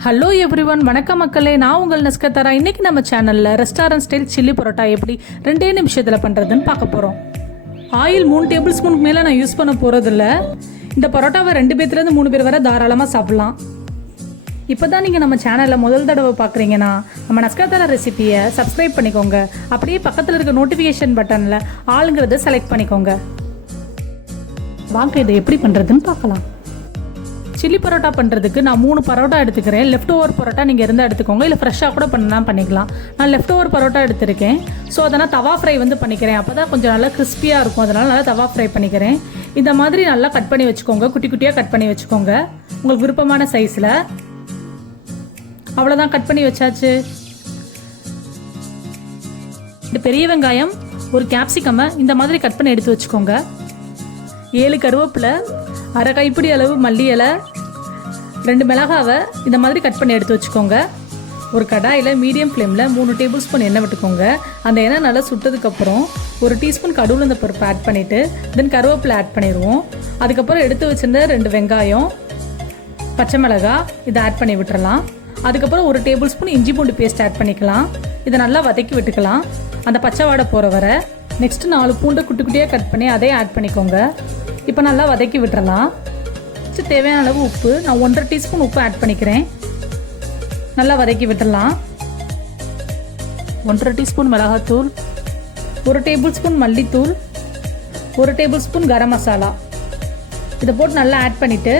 Hello everyone, வணக்கம் மக்களே. நான் உங்கள் நஸ்கத்தாரா. இன்றைக்கி நம்ம சேனலில் ரெஸ்டாரண்ட் ஸ்டைல் சில்லி பரோட்டா எப்படி 2 நிமிஷத்தில் பண்ணுறதுன்னு பார்க்க போகிறோம். ஆயில் 3 டேபிள் ஸ்பூனுக்கு மேலே நான் யூஸ் பண்ண போகிறதில்ல. இந்த பரோட்டாவை 2 பேர்த்துலேருந்து 3 பேர் வரை தாராளமாக சாப்பிட்லாம். இப்போ தான் நீங்கள் நம்ம சேனலில் முதல் தடவை பார்க்குறீங்கன்னா நம்ம நஸ்கத்தாரா ரெசிபியை சப்ஸ்கிரைப் பண்ணிக்கோங்க. அப்படியே பக்கத்தில் இருக்க நோட்டிஃபிகேஷன் பட்டனில் ஆளுங்கிறத செலக்ட் பண்ணிக்கோங்க. வாங்க இதை எப்படி பண்ணுறதுன்னு பார்க்கலாம். சில்லி பரோட்டா பண்ணுறதுக்கு நான் 3 பரோட்டா எடுத்துக்கிறேன். லெஃப்ட் ஓவர் பரோட்டா நீங்கள் இருந்தால் எடுத்துக்கோங்க, இல்லை ஃப்ரெஷ்ஷாக கூட பண்ணலாம் பண்ணிக்கலாம். நான் லெஃப்ட் ஓவர் பரோட்டா எடுத்திருக்கேன். ஸோ அதனால் தவா ஃப்ரை பண்ணிக்கிறேன். அப்போ தான் கொஞ்சம் நல்லா கிறிஸ்பியாக இருக்கும். அதனால் நல்லா தவா ஃப்ரை பண்ணிக்கிறேன். இந்த மாதிரி நல்லா கட் பண்ணி வச்சுக்கோங்க. குட்டி குட்டியாக கட் பண்ணி வச்சுக்கோங்க உங்களுக்கு விருப்பமான சைஸில். அவ்வளோதான், கட் பண்ணி வச்சாச்சு. இந்த பெரிய வெங்காயம், ஒரு கேப்சிகம்மை இந்த மாதிரி கட் பண்ணி எடுத்து வச்சுக்கோங்க. 7 கருவேப்பிலை, அரை கைப்பிடி அளவு மல்லி இலை, 2 மிளகாவை இந்த மாதிரி கட் பண்ணி எடுத்து வச்சுக்கோங்க. ஒரு கடாயில் மீடியம் ஃப்ளேமில் 3 டேபிள் ஸ்பூன் எண்ணெய் விட்டுக்கோங்க. அந்த எண்ணெய் நல்லா சுட்டதுக்கப்புறம் 1 டீஸ்பூன் கடுகுளுந்த பருப்பு ஆட் பண்ணிவிட்டு தென் கருவேப்பிலை ஆட் பண்ணிடுவோம். அதுக்கப்புறம் எடுத்து வச்சுருந்த 2 வெங்காயம், பச்சை மிளகாய் இதை ஆட் பண்ணி விட்டுறலாம். அதுக்கப்புறம் 1 டேபிள் ஸ்பூன் இஞ்சி பூண்டு பேஸ்ட் ஆட் பண்ணிக்கலாம். இதை நல்லா வதக்கி விட்டுக்கலாம் அந்த பச்சை வாடை போகிற வரை. நெக்ஸ்ட்டு 4 பூண்டை குட்டி குட்டியாக கட் பண்ணி அதையும் ஆட் பண்ணிக்கோங்க. இப்போ நல்லா வதக்கி விட்டுறலாம். தேவையான அளவு உப்பு, நான் 1.5 டீஸ்பூன் உப்பு ஆட் பண்ணிக்கிறேன். நல்லா வதக்கி விட்டுடலாம். 1.5 டீஸ்பூன் மிளகாத்தூள், 1 டேபிள் ஸ்பூன் மல்லித்தூள், 1 டேபிள் ஸ்பூன் கரம் மசாலா இதை போட்டு நல்லா ஆட் பண்ணிவிட்டு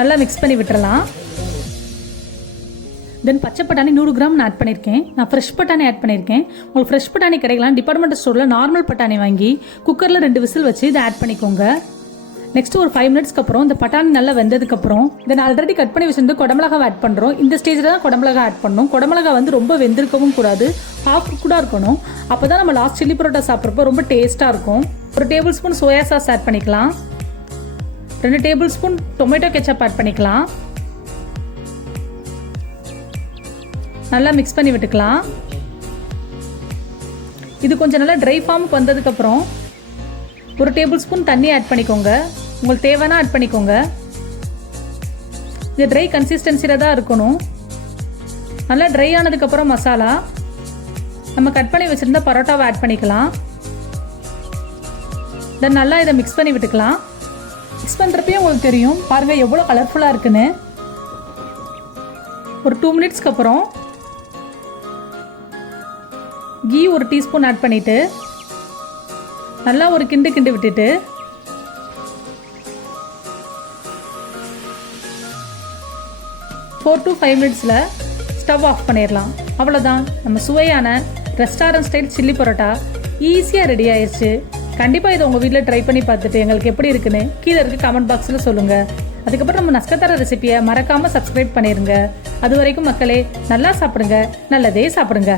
நல்லா மிக்ஸ் பண்ணி விட்டுறலாம். தென் பச்சை பட்டாணி 100 கிராம் நான் ஆட் பண்ணியிருக்கேன். நான் ஃப்ரெஷ் பட்டாணி ஆட் பண்ணியிருக்கேன். உங்களுக்கு ஃப்ரெஷ் பட்டாணி கிடைக்கலாம். டிபார்ட்மெண்டல் ஸ்டோரில் நார்மல் பட்டாணி வாங்கி குக்கரில் 2 விசில் வச்சு இதை ஆட் பண்ணிக்கோங்க. நெக்ஸ்ட் ஒரு 5 மினிட்ஸ்க்கு அப்புறம் இந்த பட்டாணி நல்லா வெந்ததுக்கப்புறம் தென் ஆல்ரெடி கட் பண்ணி வச்சிருந்து குடமிளகாய் ஆட் பண்ணுறோம். இந்த ஸ்டேஜில் தான் குடமிளகாய் ஆட் பண்ணணும். குடமிளகாய் ரொம்ப வெந்திருக்கவும் கூடாது, ஹாஃப் கூட இருக்கணும். அப்போ தான் நம்ம லாஸ்ட் சில்லி பரோட்டா சாப்பிட்றப்போ ரொம்ப டேஸ்ட்டாக இருக்கும். 1 table spoon soya sauce add பண்ணிக்கலாம். 2 table spoon tomato ketchup add பண்ணிக்கலாம். நல்லா மிக்ஸ் பண்ணி விட்டுக்கலாம். இது கொஞ்சம் நல்லா ட்ரை ஃபார்முக்கு வந்ததுக்கப்புறம் 1 டேபிள் ஸ்பூன் தண்ணி ஆட் பண்ணிக்கோங்க. உங்களுக்கு தேவைன்னா ஆட் பண்ணிக்கோங்க. இது ட்ரை கன்சிஸ்டன்சியில் தான் இருக்கணும். நல்லா ட்ரை ஆனதுக்கப்புறம் மசாலா நம்ம கட் பண்ணி வச்சுருந்த பரோட்டாவை ஆட் பண்ணிக்கலாம். தென் நல்லா இதை மிக்ஸ் பண்ணி விட்டுக்கலாம். மிக்ஸ் பண்ணுறப்பே உங்களுக்கு தெரியும் பாருங்கள் எவ்வளோ கலர்ஃபுல்லாக இருக்குன்னு. ஒரு 2 மினிட்ஸ்க்கு அப்புறம் கீ 1 டீஸ்பூன் ஆட் பண்ணிவிட்டு நல்லா ஒரு கிண்டு விட்டுட்டு ஃபோர் to 5 மினிட்ஸில் ஸ்டவ் ஆஃப் பண்ணிடலாம். அவ்வளோதான், நம்ம சுவையான ரெஸ்டாரண்ட் ஸ்டைல் சில்லி பரோட்டா ஈஸியாக ரெடி ஆயிடுச்சு. கண்டிப்பாக இதை உங்கள் வீட்டில் ட்ரை பண்ணி பார்த்துட்டு எங்களுக்கு எப்படி இருக்குன்னு கீழே இருக்க கமெண்ட் பாக்ஸில் சொல்லுங்கள். அதுக்கப்புறம் நம்ம நஸ்கத்தாரா ரெசிபியை மறக்காமல் சப்ஸ்கிரைப் பண்ணிடுங்க. அது வரைக்கும் மக்களே நல்லா சாப்பிடுங்க, நல்லதே சாப்பிடுங்க.